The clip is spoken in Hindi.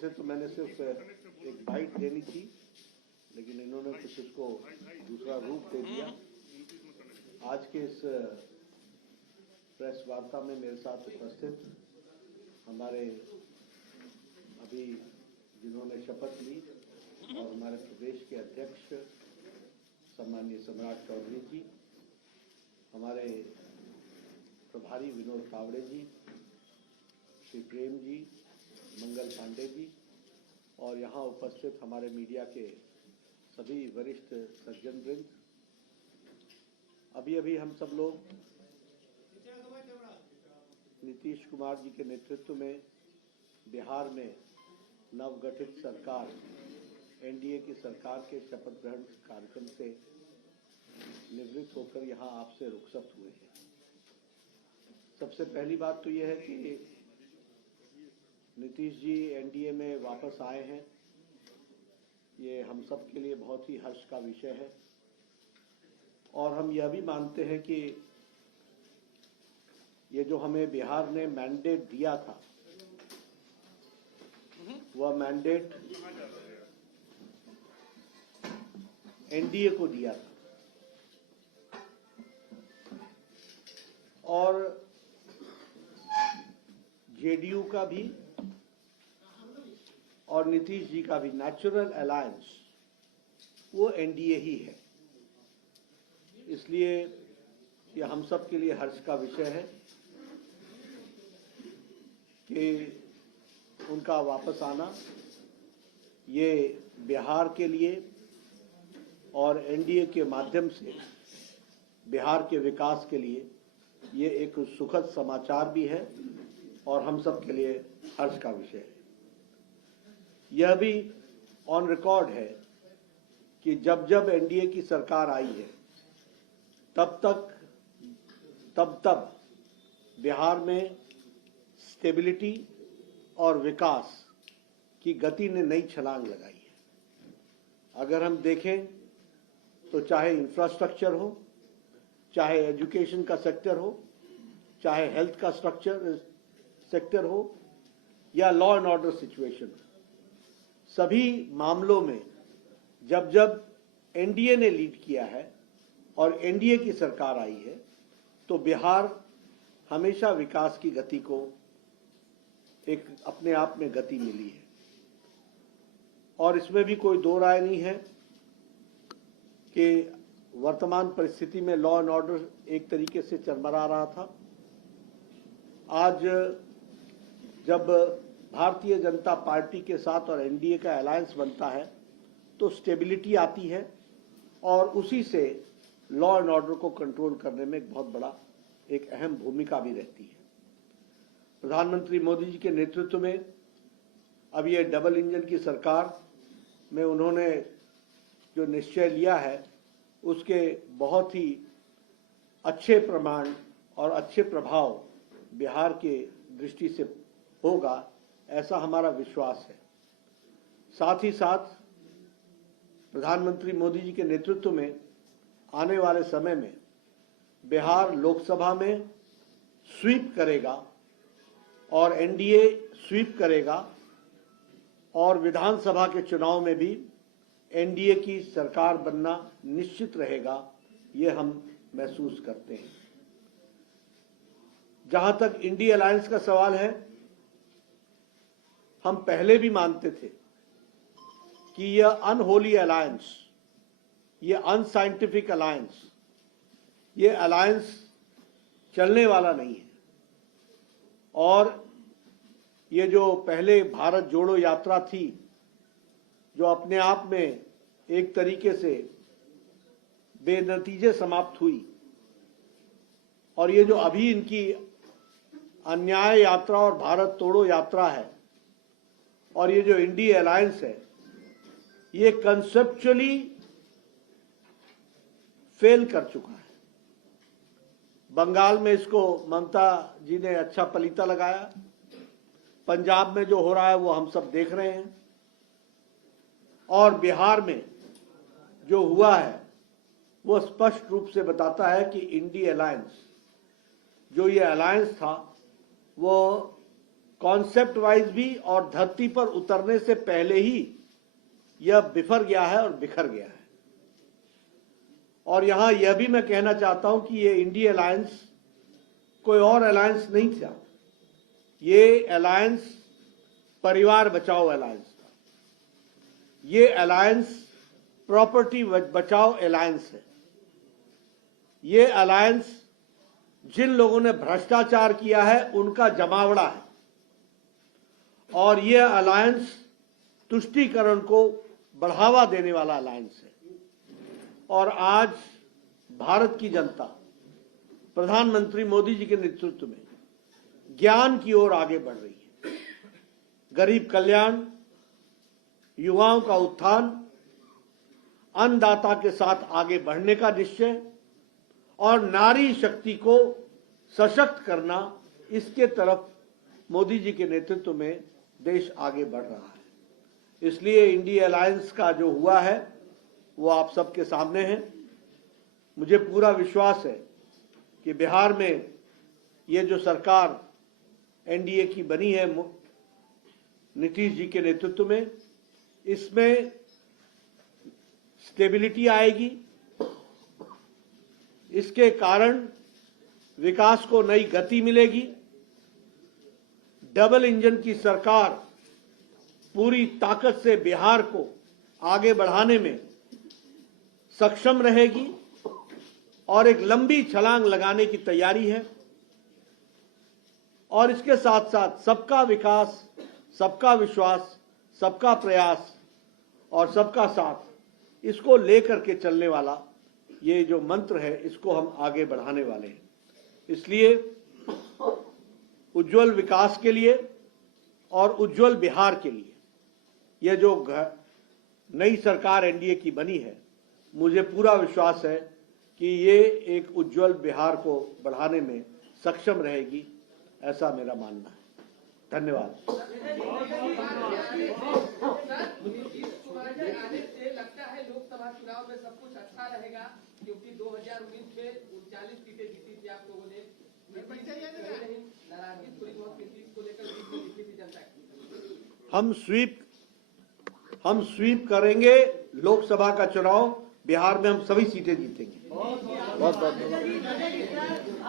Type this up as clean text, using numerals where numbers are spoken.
वैसे तो मैंने सिर्फ एक बाइट देनी थी, लेकिन इन्होंने कुछ इसको दूसरा रूप दे दिया। आज के इस प्रेस वार्ता में मेरे साथ उपस्थित हमारे अभी जिन्होंने शपथ ली और हमारे प्रदेश के अध्यक्ष सम्माननीय सम्राट चौधरी जी, हमारे प्रभारी विनोद तावड़े जी, श्री प्रेम जी, मंगल पांडे जी और यहाँ उपस्थित हमारे मीडिया के सभी वरिष्ठ सज्जन वृंद। अभी हम सब लोग नीतीश कुमार जी के नेतृत्व में बिहार में नवगठित सरकार एनडीए की सरकार के शपथ ग्रहण कार्यक्रम से निवृत्त होकर यहाँ आपसे रुखसत हुए हैं। सबसे पहली बात तो यह है कि नीतीश जी एनडीए में वापस आए हैं, ये हम सब के लिए बहुत ही हर्ष का विषय है और हम यह भी मानते हैं कि ये जो हमें बिहार ने मैंडेट दिया था, वह मैंडेट एनडीए को दिया था और जेडीयू का भी और नीतीश जी का भी नेचुरल अलायंस वो एनडीए ही है। इसलिए ये हम सब के लिए हर्ष का विषय है कि उनका वापस आना ये बिहार के लिए और एनडीए के माध्यम से बिहार के विकास के लिए ये एक सुखद समाचार भी है और हम सब के लिए हर्ष का विषय है। यह भी ऑन रिकॉर्ड है कि जब एनडीए की सरकार आई है तब बिहार में स्टेबिलिटी और विकास की गति ने नई छलांग लगाई है। अगर हम देखें तो चाहे इंफ्रास्ट्रक्चर हो, चाहे एजुकेशन का सेक्टर हो, चाहे हेल्थ का सेक्टर हो या लॉ एंड ऑर्डर सिचुएशन, सभी मामलों में जब एनडीए ने लीड किया है और एनडीए की सरकार आई है तो बिहार हमेशा विकास की गति को एक अपने आप में गति मिली है और इसमें भी कोई दो राय नहीं है कि वर्तमान परिस्थिति में लॉ एंड ऑर्डर एक तरीके से चरमरा रहा था। आज जब भारतीय जनता पार्टी के साथ और एनडीए का अलायंस बनता है तो स्टेबिलिटी आती है और उसी से लॉ एंड ऑर्डर को कंट्रोल करने में एक बहुत बड़ा एक अहम भूमिका भी रहती है। प्रधानमंत्री मोदी जी के नेतृत्व में अब ये डबल इंजन की सरकार में उन्होंने जो निश्चय लिया है उसके बहुत ही अच्छे प्रमाण और अच्छे प्रभाव बिहार के दृष्टि से होगा, ऐसा हमारा विश्वास है। साथ ही साथ प्रधानमंत्री मोदी जी के नेतृत्व में आने वाले समय में बिहार लोकसभा में स्वीप करेगा और एनडीए स्वीप करेगा और विधानसभा के चुनाव में भी एनडीए की सरकार बनना निश्चित रहेगा, ये हम महसूस करते हैं। जहां तक इंडिया अलायंस का सवाल है, हम पहले भी मानते थे कि यह अनहोली अलायंस, यह अनसाइंटिफिक अलायंस, यह अलायंस चलने वाला नहीं है और ये जो पहले भारत जोड़ो यात्रा थी जो अपने आप में एक तरीके से बेनतीजे समाप्त हुई और ये जो अभी इनकी अन्याय यात्रा और भारत तोड़ो यात्रा है और ये जो इंडिया अलायंस है, ये कंसेप्चुअली फेल कर चुका है। बंगाल में इसको ममता जी ने अच्छा पलीता लगाया, पंजाब में जो हो रहा है वो हम सब देख रहे हैं और बिहार में जो हुआ है वो स्पष्ट रूप से बताता है कि इंडिया अलायंस, जो ये अलायंस था, वो कॉन्सेप्ट वाइज भी और धरती पर उतरने से पहले ही यह बिफर गया है और बिखर गया है। और यहां यह भी मैं कहना चाहता हूं कि ये इंडी अलायंस कोई और अलायंस नहीं था, ये अलायंस परिवार बचाओ अलायंस था, ये अलायंस प्रॉपर्टी बचाओ अलायंस है। ये अलायंस जिन लोगों ने भ्रष्टाचार किया है उनका जमावड़ा है, और ये अलायंस तुष्टीकरण को बढ़ावा देने वाला अलायंस है। और आज भारत की जनता प्रधानमंत्री मोदी जी के नेतृत्व में ज्ञान की ओर आगे बढ़ रही है। गरीब कल्याण, युवाओं का उत्थान, अन्नदाता के साथ आगे बढ़ने का निश्चय और नारी शक्ति को सशक्त करना, इसके तरफ मोदी जी के नेतृत्व में देश आगे बढ़ रहा है। इसलिए इंडी अलायंस का जो हुआ है वो आप सबके सामने है। मुझे पूरा विश्वास है कि बिहार में ये जो सरकार एनडीए की बनी है नीतीश जी के नेतृत्व में, इसमें स्टेबिलिटी आएगी। इसके कारण विकास को नई गति मिलेगी। डबल इंजन की सरकार पूरी ताकत से बिहार को आगे बढ़ाने में सक्षम रहेगी और एक लंबी छलांग लगाने की तैयारी है। और इसके साथ साथ सबका विकास, सबका विश्वास, सबका प्रयास और सबका साथ, इसको लेकर के चलने वाला ये जो मंत्र है, इसको हम आगे बढ़ाने वाले हैं। इसलिए उज्जवल विकास के लिए और उज्जवल बिहार के लिए यह जो नई सरकार एनडीए की बनी है, मुझे पूरा विश्वास है कि ये एक उज्जवल बिहार को बढ़ाने में सक्षम रहेगी, ऐसा मेरा मानना है। धन्यवाद। लगता है लोकसभा चुनाव में सब कुछ अच्छा रहेगा, क्योंकि 2019 में 39 सीटें जीती थी आप लोगों ने। नाराजगी थोड़ी बहुत किसी को लेकर दिखी थी जनता की। हम स्वीप करेंगे लोकसभा का चुनाव। बिहार में हम सभी सीटें जीतेंगे। बहुत बहुत धन्यवाद।